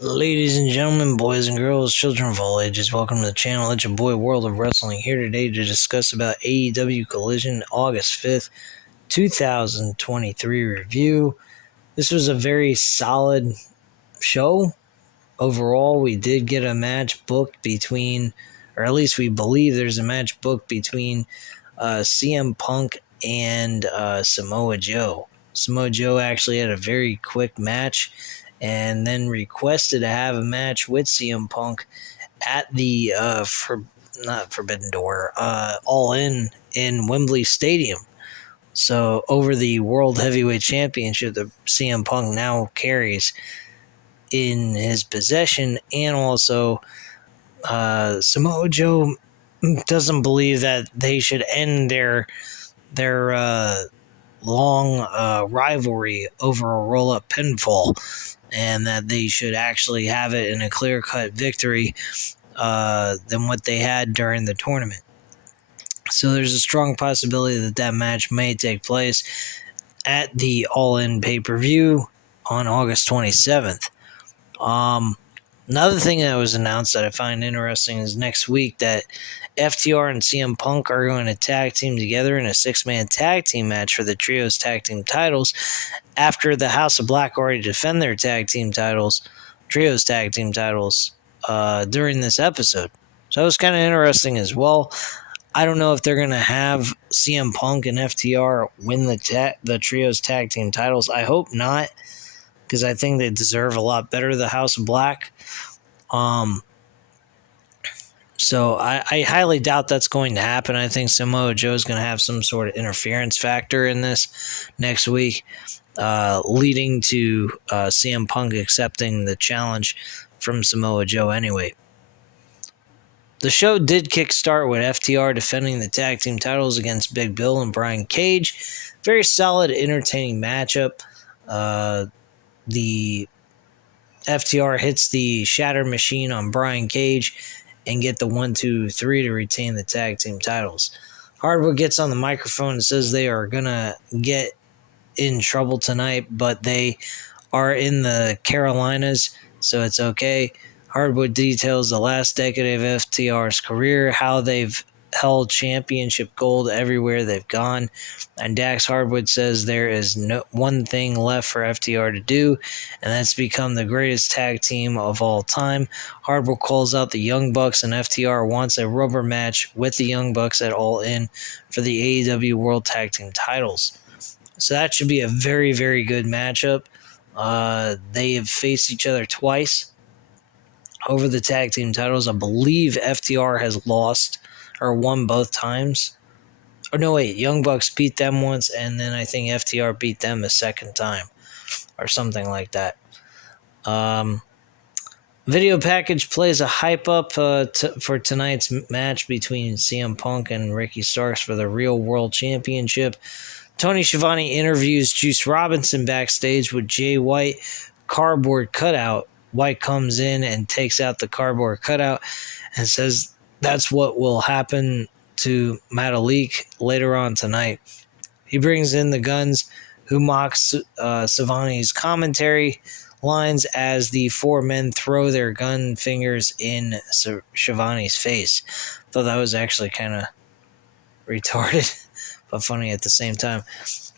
Ladies and gentlemen, boys and girls, children of all ages, welcome to the channel. It's your boy World of Wrestling here today to discuss about AEW Collision August 5th, 2023 review. This was a very solid show. Overall, we did get a match booked between, or at least we believe there's a match booked between CM Punk and Samoa Joe. Samoa Joe actually had a very quick match and then requested to have a match with CM Punk at the not Forbidden Door, All In Wembley Stadium. So over the World Heavyweight Championship that CM Punk now carries in his possession, and also Samoa Joe doesn't believe that they should end their long rivalry over a roll-up pinfall, and that they should actually have it in a clear-cut victory than what they had during the tournament. So there's a strong possibility that that match may take place at the All-In pay-per-view on August 27th. Another thing that was announced that I find interesting is next week that FTR and CM Punk are going to tag team together in a six-man tag team match for the Trios tag team titles after the House of Black already defend their Trios tag team titles, during this episode. So that was kind of interesting as well. I don't know if they're going to have CM Punk and FTR win the Trios tag team titles. I hope not, because I think they deserve a lot better, the House of Black. So I highly doubt that's going to happen. I think Samoa Joe is going to have some sort of interference factor in this next week, leading to CM Punk accepting the challenge from Samoa Joe anyway. The show did kickstart with FTR defending the tag team titles against Big Bill and Brian Cage. Very solid, entertaining matchup. The FTR hits the Shatter Machine on Brian Cage and get the 1-2-3 to retain the tag team titles. Hardwood gets on the microphone and says they are going to get in trouble tonight, but they are in the Carolinas, so it's okay. Hardwood details the last decade of FTR's career, how they've held championship gold everywhere they've gone, and Dax Hardwood says there is no one thing left for FTR to do, and that's become the greatest tag team of all time. Hardwood calls out the Young Bucks, and FTR wants a rubber match with the Young Bucks at All In for the AEW World Tag Team titles. So that should be a very, very good matchup. They have faced each other twice over the tag team titles. I believe FTR has lost or won both times. Or no, wait, Young Bucks beat them once, and then I think FTR beat them a second time, or something like that. Video package plays a hype up for tonight's match between CM Punk and Ricky Starks for the Real World Championship. Tony Schiavone interviews Juice Robinson backstage with Jay White cardboard cutout. White comes in and takes out the cardboard cutout and says that's what will happen to Metalik later on tonight. He brings in the Guns, who mocks Schiavone's commentary lines as the four men throw their gun fingers in Schiavone's face. Thought that was actually kind of retarded, but funny at the same time.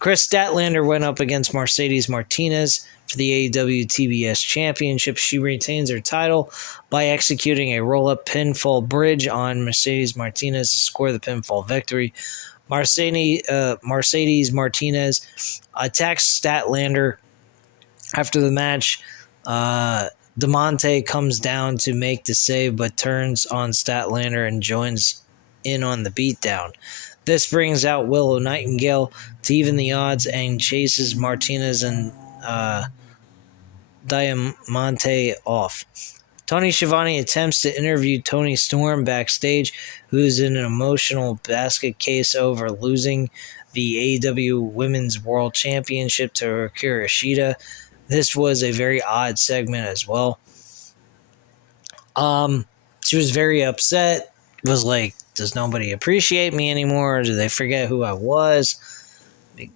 Chris Statlander went up against Mercedes Martinez for the AEW TBS Championship. She retains her title by executing a roll-up pinfall bridge on Mercedes Martinez to score the pinfall victory. Mercedes Martinez attacks Statlander. After the match, DeMonte comes down to make the save, but turns on Statlander and joins in on the beatdown. This brings out Willow Nightingale to even the odds and chases Martinez and Diamante off. Tony Schiavone attempts to interview Tony Storm backstage, who's in an emotional basket case over losing the AEW Women's World Championship to Akira Ishida. This was a very odd segment as well. She was very upset. Was like, does nobody appreciate me anymore? Do they forget who I was?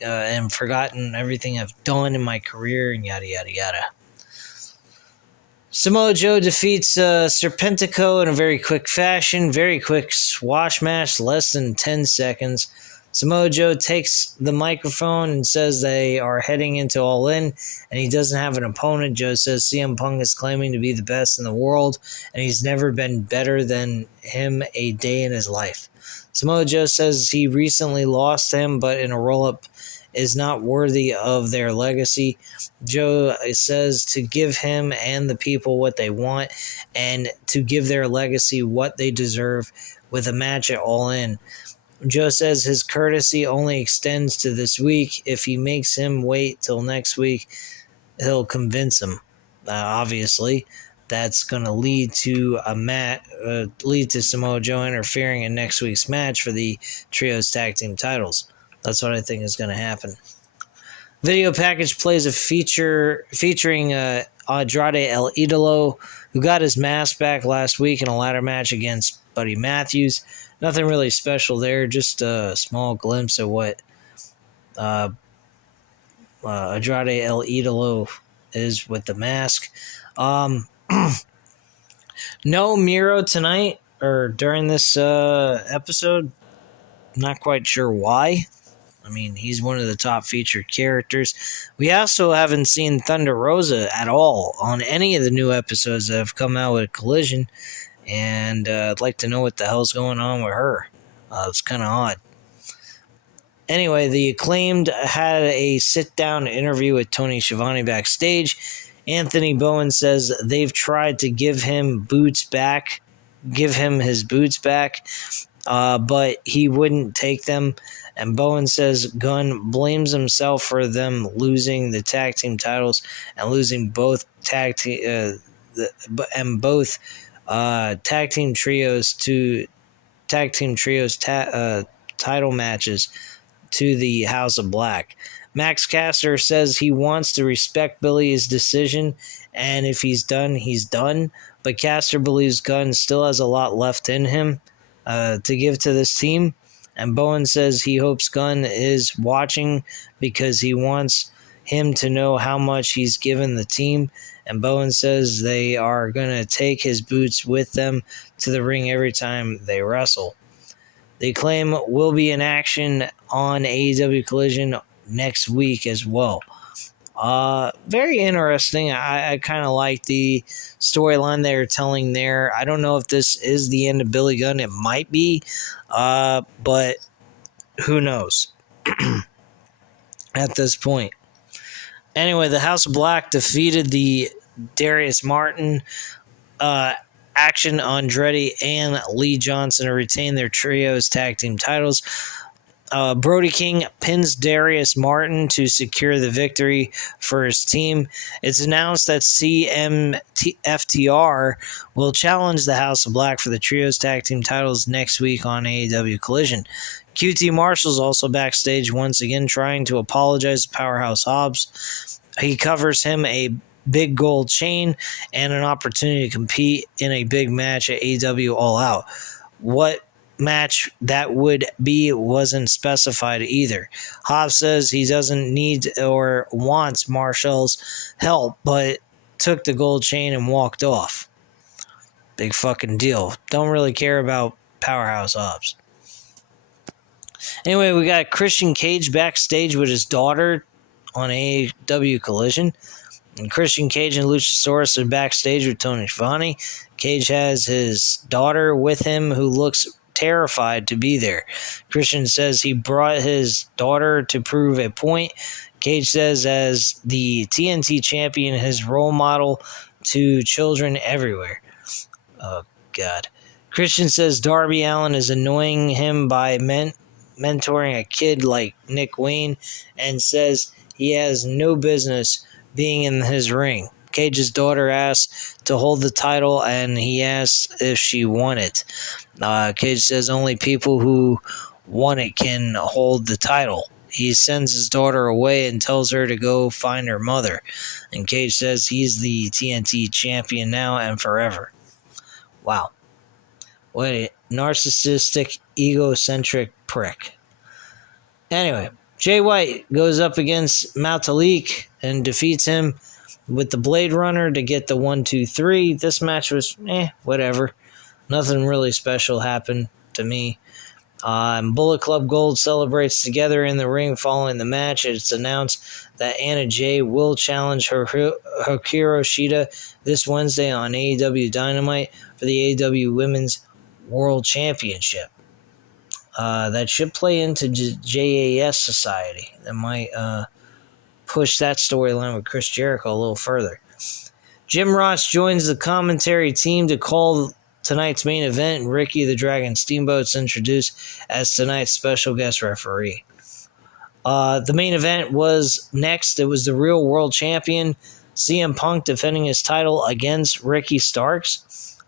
And forgotten everything I've done in my career and yada, yada, yada. Samoa Joe defeats Serpentico in a very quick fashion. Very quick squash match, less than 10 seconds. Samoa Joe takes the microphone and says they are heading into All In, and he doesn't have an opponent. Joe says CM Punk is claiming to be the best in the world, and he's never been better than him a day in his life. Samoa Joe says he recently lost him, but in a roll-up is not worthy of their legacy. Joe says to give him and the people what they want and to give their legacy what they deserve with a match at All In. Joe says his courtesy only extends to this week. If he makes him wait till next week, he'll convince him. Obviously, that's going to lead to Samoa Joe interfering in next week's match for the Trios Tag Team titles. That's what I think is going to happen. Video package plays a feature featuring Andrade El Idolo, who got his mask back last week in a ladder match against Buddy Matthews. Nothing really special there, just a small glimpse of what Andrade El Idolo is with the mask. No Miro tonight, or during this episode. Not quite sure why. I mean, he's one of the top featured characters. We also haven't seen Thunder Rosa at all on any of the new episodes that have come out with Collision, and I'd like to know what the hell's going on with her. It's kind of odd. Anyway, the Acclaimed had a sit-down interview with Tony Schiavone backstage. Anthony Bowen says they've tried to give him his boots back, but he wouldn't take them. And Bowen says Gunn blames himself for them losing the tag team titles and losing both tag team trios title matches to the House of Black. Max Caster says he wants to respect Billy's decision, and if he's done, he's done. But Caster believes Gunn still has a lot left in him to give to this team. And Bowen says he hopes Gunn is watching because he wants him to know how much he's given the team. And Bowen says they are going to take his boots with them to the ring every time they wrestle. The Acclaim will be in action on AEW Collision next week as well. Very interesting. I kind of like the storyline they're telling there. I don't know if this is the end of Billy Gunn. It might be, but who knows at this point. Anyway, the House of Black defeated the Darius Martin, Action Andretti, and Lee Johnson to retain their trios tag team titles. Brody King pins Darius Martin to secure the victory for his team. It's announced that FTR will challenge the House of Black for the Trios Tag Team titles next week on AEW Collision. QT Marshall's also backstage once again trying to apologize to Powerhouse Hobbs. He covers him a big gold chain and an opportunity to compete in a big match at AEW All Out. What match that would be wasn't specified either. Hobbs says he doesn't need or wants Marshall's help, but took the gold chain and walked off. Big fucking deal. Don't really care about Powerhouse Hobbs. Anyway, we got Christian Cage backstage with his daughter on AEW Collision. And Christian Cage and Luchasaurus are backstage with Tony Schiavone. Cage has his daughter with him who looks terrified to be there. Christian says he brought his daughter to prove a point. Cage says as the TNT champion, his role model to children everywhere. Oh, God. Christian says Darby Allin is annoying him by mentoring a kid like Nick Wayne and says he has no business being in his ring. Cage's daughter asks to hold the title, and he asks if she won it. Cage says only people who want it can hold the title. He sends his daughter away and tells her to go find her mother. And Cage says he's the TNT champion now and forever. Wow. What a narcissistic, egocentric prick. Anyway, Jay White goes up against Matalik and defeats him. with the Blade Runner to get the 1-2-3. This match was whatever. Nothing really special happened to me. And Bullet Club Gold celebrates together in the ring following the match. It's announced that Anna Jay will challenge Hikaru Shida this Wednesday on AEW Dynamite for the AEW Women's World Championship. That should play into JAS Society. That might push that storyline with Chris Jericho a little further. Jim Ross joins the commentary team to call tonight's main event, and Ricky the Dragon Steamboat's introduced as tonight's special guest referee. The main event was next. It was the Real World Champion, CM Punk, defending his title against Ricky Starks.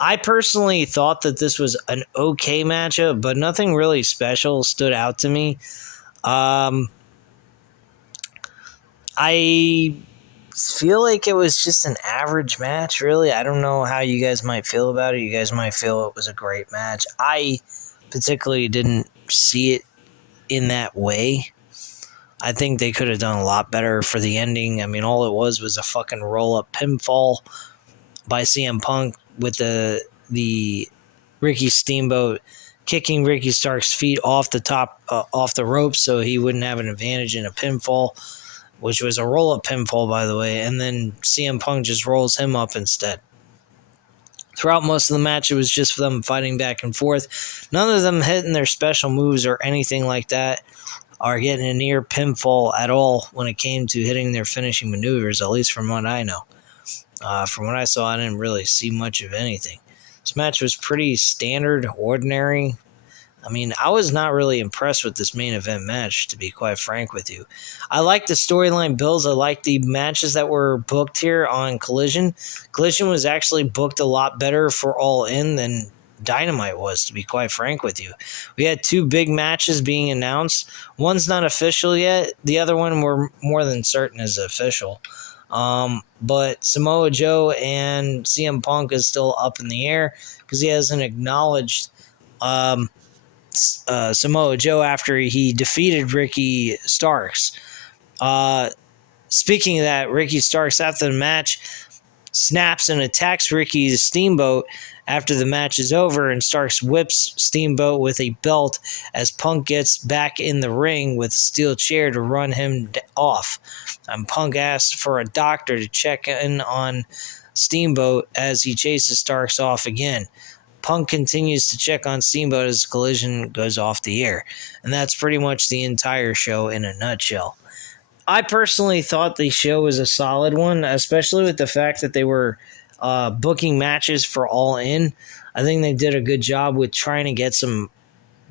I personally thought that this was an okay matchup, but nothing really special stood out to me. I feel like it was just an average match, really. I don't know how you guys might feel about it. You guys might feel it was a great match. I particularly didn't see it in that way. I think they could have done a lot better for the ending. I mean, all it was a fucking roll-up pinfall by CM Punk with the Ricky Steamboat kicking Ricky Stark's feet off the top, off the ropes, so he wouldn't have an advantage in a pinfall, which was a roll-up pinfall, by the way, and then CM Punk just rolls him up instead. Throughout most of the match, it was just them fighting back and forth. None of them hitting their special moves or anything like that, or getting a near pinfall at all when it came to hitting their finishing maneuvers, at least from what I know. From what I saw, I didn't really see much of anything. This match was pretty standard, ordinary. I mean, I was not really impressed with this main event match, to be quite frank with you. I like the storyline builds. I like the matches that were booked here on Collision. Collision was actually booked a lot better for All In than Dynamite was, to be quite frank with you. We had 2 big matches being announced. One's not official yet. The other one we're more than certain is official. But Samoa Joe and CM Punk is still up in the air because he hasn't acknowledged Samoa Joe after he defeated Ricky Starks. Speaking of that, Ricky Starks after the match snaps and attacks Ricky's Steamboat after the match is over, and Starks whips Steamboat with a belt as Punk gets back in the ring with a steel chair to run him off. And Punk asks for a doctor to check in on Steamboat as he chases Starks off again. Punk continues to check on Steamboat as Collision goes off the air. And that's pretty much the entire show in a nutshell. I personally thought the show was a solid one, especially with the fact that they were booking matches for All In. I think they did a good job with trying to get some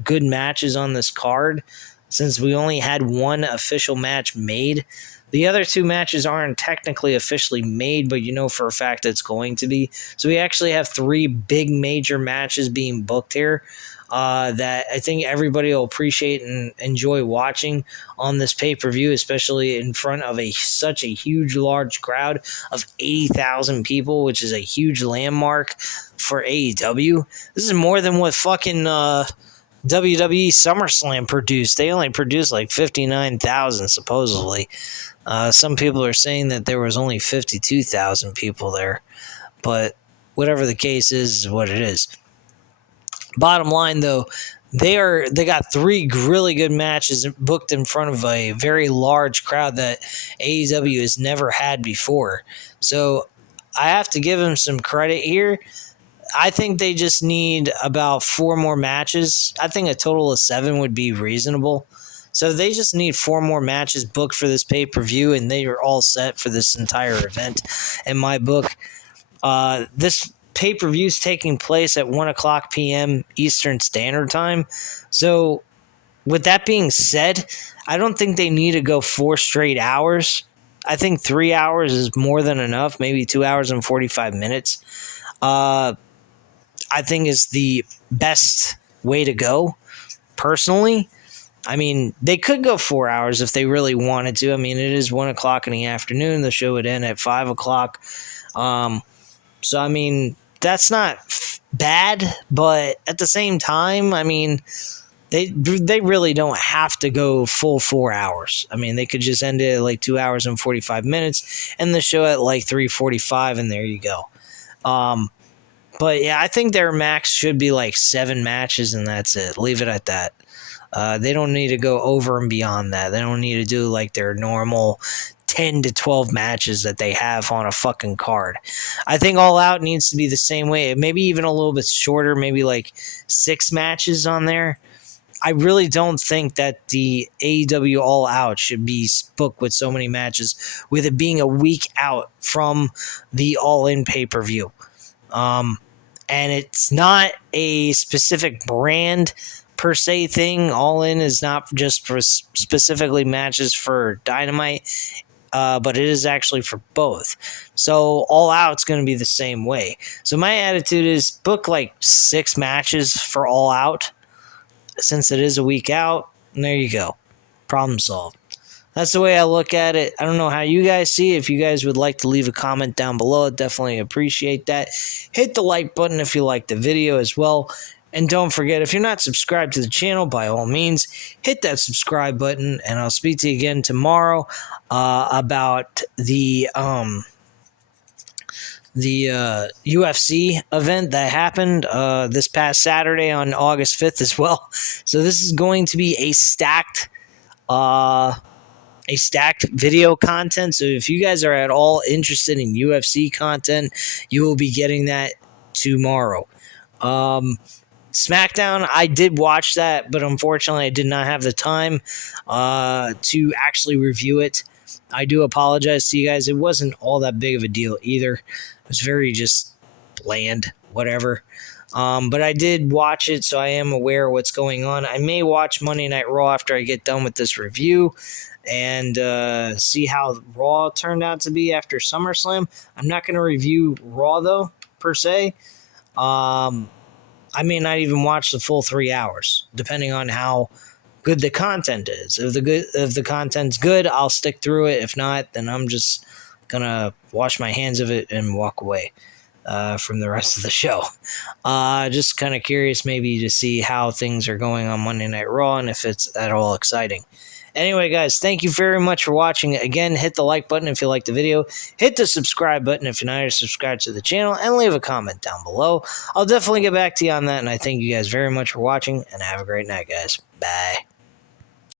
good matches on this card, since we only had one official match made. The other 2 matches aren't technically officially made, but you know for a fact it's going to be. So we actually have 3 big major matches being booked here that I think everybody will appreciate and enjoy watching on this pay-per-view, especially in front of such a huge, large crowd of 80,000 people, which is a huge landmark for AEW. This is more than what fucking WWE SummerSlam produced. They only produced like 59,000 supposedly. Some people are saying that there was only 52,000 people there, but whatever the case is what it is. Bottom line, though, they got 3 really good matches booked in front of a very large crowd that AEW has never had before. So I have to give them some credit here. I think they just need about 4 more matches. I think a total of 7 would be reasonable. So they just need 4 more matches booked for this pay-per-view, and they are all set for this entire event in my book. This pay-per-view is taking place at 1 o'clock p.m. Eastern Standard Time. So with that being said, I don't think they need to go 4 straight hours. I think 3 hours is more than enough, maybe 2 hours and 45 minutes. I think is the best way to go, personally. I mean, they could go 4 hours if they really wanted to. I mean, it is 1 o'clock in the afternoon. The show would end at 5 o'clock. So, I mean, that's not bad, but at the same time, I mean, They really don't have to go full 4 hours. I mean, they could just end it at like 2 hours and 45 minutes, and the show at like 3:45, and there you go. But yeah, I think their max should be like 7 matches, and that's it. Leave it at that. They don't need to go over and beyond that. They don't need to do like their normal 10 to 12 matches that they have on a fucking card. I think All Out needs to be the same way. Maybe even a little bit shorter, maybe like 6 matches on there. I really don't think that the AEW All Out should be booked with so many matches, with it being a week out from the All In pay-per-view. And it's not a specific brand per se thing. All In is not just for specifically matches for Dynamite, but it is actually for both. So All Out's going to be the same way. So my attitude is book like 6 matches for All Out, since it is a week out, and there you go. Problem solved. That's the way I look at it. I don't know how you guys see it. If you guys would like to leave a comment down below, I'd definitely appreciate that. Hit the like button if you like the video as well. And don't forget, if you're not subscribed to the channel, by all means, hit that subscribe button. And I'll speak to you again tomorrow about the UFC event that happened this past Saturday on August 5th as well. So this is going to be a stacked video content. So if you guys are at all interested in UFC content, you will be getting that tomorrow. SmackDown, I did watch that, but unfortunately I did not have the time to actually review it. I do apologize to you guys. It wasn't all that big of a deal either. It was very just bland, whatever. But I did watch it, so I am aware of what's going on. I may watch Monday Night Raw after I get done with this review and see how Raw turned out to be after SummerSlam. I'm not going to review Raw, though, per se. I may not even watch the full 3 hours, depending on how good the content is. If the content's good, I'll stick through it. If not, then I'm just gonna wash my hands of it and walk away from the rest of the show. Just kind of curious maybe to see how things are going on Monday Night Raw and if it's at all exciting. Anyway, guys, thank you very much for watching. Again, hit the like button if you liked the video. Hit the subscribe button if you're not already subscribed to the channel. And leave a comment down below. I'll definitely get back to you on that. And I thank you guys very much for watching. And have a great night, guys. Bye.